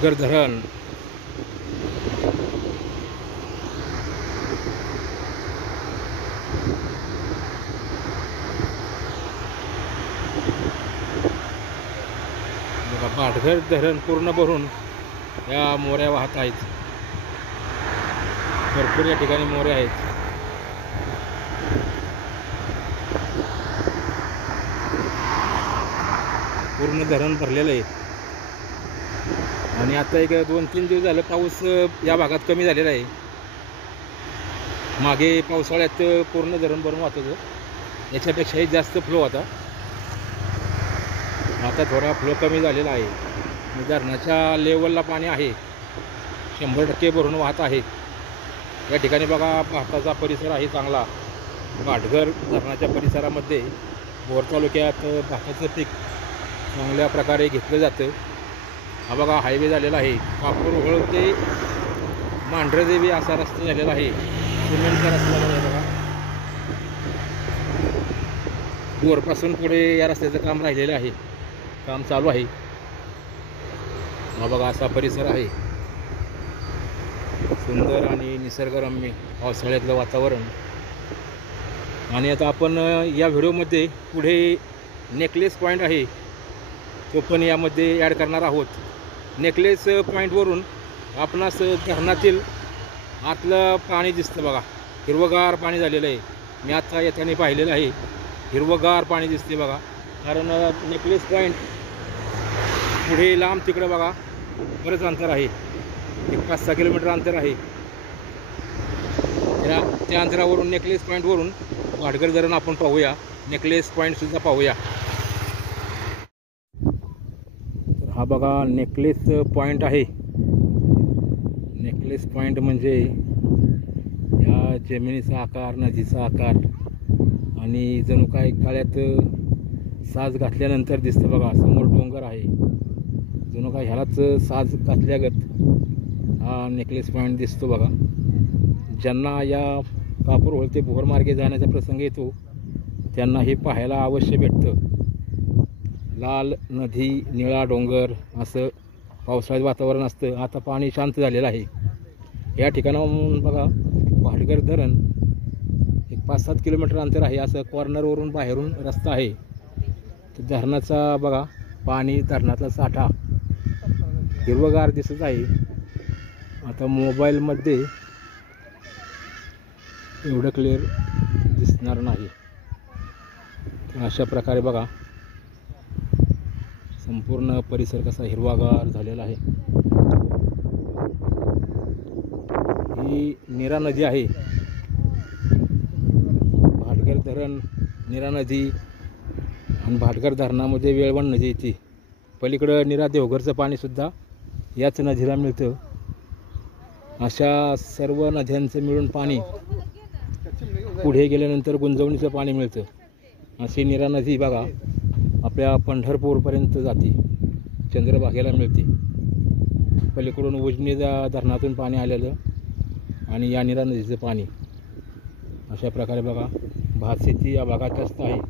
भाटघर धरण भाटघर धरण पूर्ण भरून या मोऱ्या वाहत आहेत. भरपूर या ठिकाणी मोऱ्या आहेत. पूर्ण धरण भरलेलं आहे आणि आता एक 2-3 दिवस झालं पाऊस या भागात कमी झालेला आहे. मागे पावसाळ्यात पूर्ण धरण भरून वाहत होतं, याच्यापेक्षाही जास्त फ्लो होता. आता थोडा फ्लो कमी झालेला आहे. धरणाच्या लेवलला पाणी आहे, 100% भरून वाहत आहे. या ठिकाणी बघा भाताचा परिसर आहे चांगला. भाटघर धरणाच्या परिसरामध्ये भोर तालुक्यात भाताचं पीक चांगल्या प्रकारे घेतलं जातं. हा बघा हायवे झालेला आहे. कापूरहोळ ते मांढरदेवी असा रस्ता झालेला आहे. सिमेंटचा रस्ता झालेला आहे बघा. बोरपासून पुढे या रस्त्याचं काम राहिलेलं आहे, काम चालू आहे. हा बघा असा परिसर आहे, सुंदर आणि निसर्गरम्य पावसाळ्यातलं वातावरण. आणि आता आपण या व्हिडिओमध्ये पुढे नेकलेस पॉईंट आहे तो पण यामध्ये ॲड करणार आहोत. नेकलेस पॉईंटवरून आपणास धरणातील आतलं पाणी दिसतं बघा. हिरवगार पाणी झालेलं आहे. मी आता येताना पाहिलेलं आहे, हिरवगार पाणी दिसते बघा. कारण नेकलेस पॉईंट पुढे लांब तिकडं बघा बरंच अंतर आहे, एक 5-6 किलोमीटर अंतर आहे. त्या अंतरावरून नेकलेस पॉईंटवरून भाटघर धरण आपण पाहूया, नेकलेस पॉईंटसुद्धा पाहूया. हा बघा नेकलेस पॉईंट आहे. नेकलेस पॉईंट म्हणजे या जमिनीचा आकार, नदीचा आकार आणि जणू काय काळ्यात साज घातल्यानंतर दिसतं बघा. समोर डोंगर आहे, जणू काय ह्यालाच साज घातल्यागत हा नेकलेस पॉईंट दिसतो बघा. ज्यांना या कापूरहोळ ते भोर मार्गे जाण्याचा प्रसंग येतो त्यांना हे पाहायला अवश्य भेटतं. लाल नदी, निळा डोंगर असं पावसाळ्यात वातावरण असतं. आता पाणी शांत झालेलं आहे. या ठिकाणाहून बघा भाटघर धरण एक 5-7 किलोमीटर अंतर आहे. असं कॉर्नरवरून बाहेरून रस्ता आहे. तर धरणाचा बघा पाणी, धरणातला साठा हिरवगार दिसत आहे. आता मोबाईलमध्ये एवढं क्लिअर दिसणार नाही. अशा प्रकारे बघा संपूर्ण परिसर कसा हिरवागार झालेला आहे. ही नीरा नदी आहे. भाटघर धरण, नीरा नदी आणि भाटघर धरणामध्ये वेळवण नदी येते. पलीकडं नीरा देवघरचं पाणीसुद्धा याच नदीला मिळतं. अशा सर्व नद्यांचं मिळून पाणी पुढे गेल्यानंतर गुंजवणीचं पाणी मिळतं. अशी नीरा नदी बघा आपल्या पंढरपूरपर्यंत जाते, चंद्रभागेला मिळते. पलीकडून उजनी धरणातून पाणी आलेलं आणि या नीरा नदीचं पाणी. अशा प्रकारे बघा भात शेती या भागात जास्त आहे.